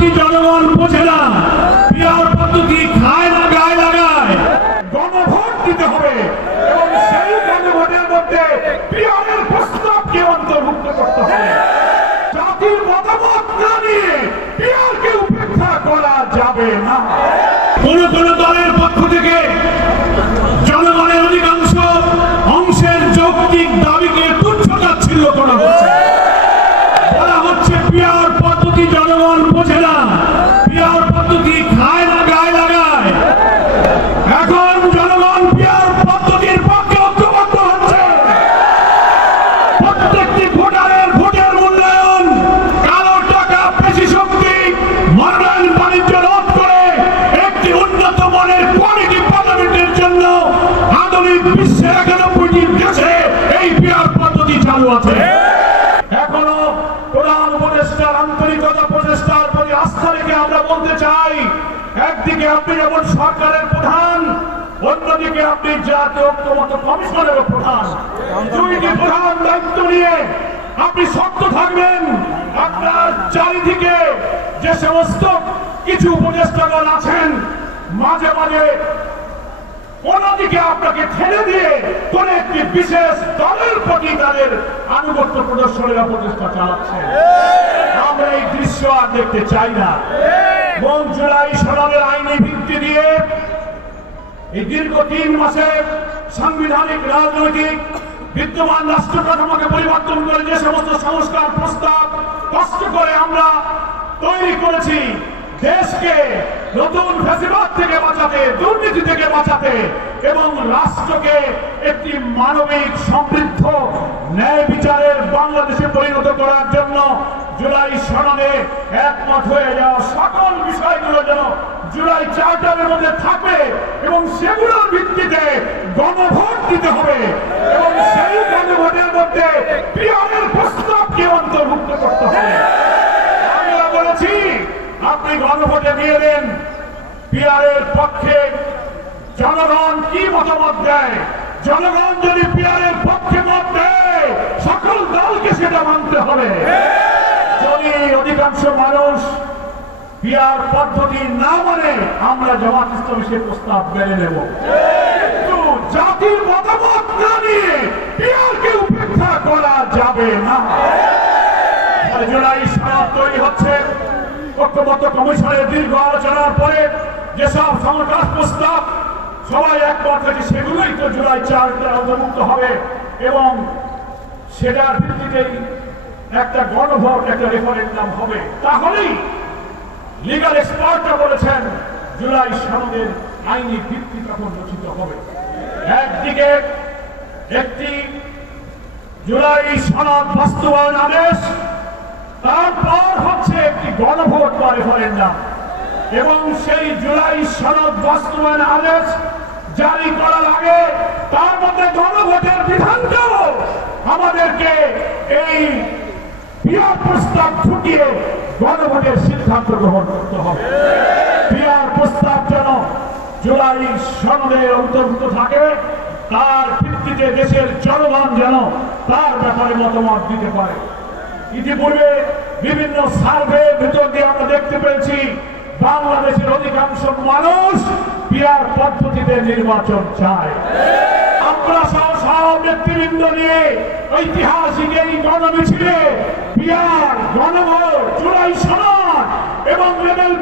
পদ্ধতি জনগণ বোঝে না, পিআর পদ্ধতি খায় না গায়ে লাগায়। গণভোট দিতে হবে এবং সেই গণভোটের মধ্যে পিআরের প্রস্তাবকে অন্তর্ভুক্ত করতে হবে। জাতির মতামত না নিয়ে পিআরকে উপেক্ষা করা যাবে না। কোন কোন দলের পক্ষ থেকে জনগণের অধিকাংশ অংশের যৌক্তিক দাবিকে তুচ্ছ তাচ্ছিল্য করা হচ্ছে। বলা হচ্ছে পিআর পদ্ধতি জনগণ বোঝে না, পিআর পদ্ধতি খায় না গায়ে লাগায়। এখন জনগণ পিআর পদ্ধতির পক্ষে ঐক্যবদ্ধ হচ্ছে। প্রত্যেকটি ভোটারের ভোটের মূল্যায়ন, কালো টাকা, পেশি শক্তি, মনোনয়ন বাণিজ্য রোধ করে একটি উন্নত মানের কোয়ালিটি পার্লামেন্টের জন্য আধুনিক বিশ্বের 91টি দেশে এই পিআর পদ্ধতি চালু আছে। এখনো প্রধান উপদেষ্টার আন্তরিকতা, প্রচেষ্টার প্রতি আস্থা রেখে আমরা বলতে চাই, একদিকে আপনি যেমন সরকারের প্রধান, অন্যদিকে আপনি জাতীয় ঐক্যমত্য কমিশনের প্রধান। দুইটি প্রধান দায়িত্ব নিয়ে আপনি শক্ত থাকবেন। আপনার চারিদিকে যে সমস্ত কিছু উপদেষ্টাগণ আছেন, মাঝে মাঝে অন্যদিকে আপনাকে ঠেলে দিয়ে কোন একটি বিশেষ দলের প্রতি তাদের আনুগত্য প্রদর্শনের প্রচেষ্টা চালাচ্ছে। আমরা এই দৃশ্য আর দেখতে চাই না। এবং জুলাই সনদের আইনি ভিত্তি দিয়ে এই দীর্ঘ 3 মাসে সাংবিধানিক, রাজনৈতিক বিদ্যমান রাষ্ট্র কাঠামোকে পরিবর্তন করে যে সমস্ত সংস্কার প্রস্তাব কষ্ট করে আমরা তৈরি করেছি, দেশকে নতুন ফ্যাসিবাদ থেকে বাঁচাতে, দুর্নীতি থেকে বাঁচাতে এবং রাষ্ট্রকে একটি মানবিক, সমৃদ্ধ, ন্যায় বিচারের বাংলাদেশে পরিণত করার জন্য জুলাই সনদে একমত হয়ে যাওয়া সকল বিষয়গুলো যেন জুলাই চার্টারের মধ্যে থাকে এবং সেগুলোর ভিত্তিতে গণভোট দিতে হবে এবং সেই গণভোটের মধ্যে পিআরের প্রস্তাবকে অন্তর্ভুক্ত করতে হবে। আমরা বলেছি, আপনি গণভোটে দিয়ে দেন পিআরের পক্ষে জনগণ কি মতামত দেয়। জনগণ যদি পিআরের পক্ষে মত দেয়, সকল দলকে সেটা মানতে হবে। যদি অধিকাংশ মানুষ পিআর পদ্ধতি না মানে, আমরা জামাত ইসলামী সে প্রস্তাব মেনে নেব। কিন্তু জাতির মতামত না নিয়ে পিআরকে উপেক্ষা করা যাবে না। জুলাই সনদ তৈরি হচ্ছে। ঐক্যমত্য কমিশনের দীর্ঘ আলোচনার পরে যেসব সংস্কার প্রস্তাব সবাই একমত হয়েছে, সেগুলোই তো জুলাই 4 অন্তর্ভুক্ত হবে এবং সেটার ভিত্তিতেই একটা গণভোট, একটা রেফারেন্ডাম হবে। তাহলেই লিগাল এক্সপার্টরা বলেছেন জুলাই সনদের আইনি ভিত্তি তখন রচিত হবে। একদিকে একটি জুলাই সনদ বাস্তবায়ন আদেশ, তারপর হচ্ছে একটি গণভোট বা রেফারেন্ডাম এবং সেই জুলাই সনদ বাস্তবায়ন আদেশ জারি করার আগে তার মধ্যে গণভোটের বিধানটাও আমাদেরকে এই পিআর প্রস্তাব ঢুকিয়ে গণভোটের সিদ্ধান্ত গ্রহণ করতে হবে। পিআর প্রস্তাব যেন জুলাই সনদের অন্তর্ভুক্ত থাকে, তার ভিত্তিতে দেশের জনগণ যেন তার ব্যাপারে মতামত দিতে পারে। ইতিপূর্বে বিভিন্ন সার্ভের ভিতর দিয়ে আমরা দেখতে পেয়েছি বাংলাদেশের অধিকাংশ মানুষ পিআর পদ্ধতিতে নির্বাচন চায়। আমরা সব ব্যক্তিবৃন্দ নিয়ে ঐতিহাসিক এই গণমিছিলে পিআর, গণভোট, জুলাই সনদ এবং লেভেল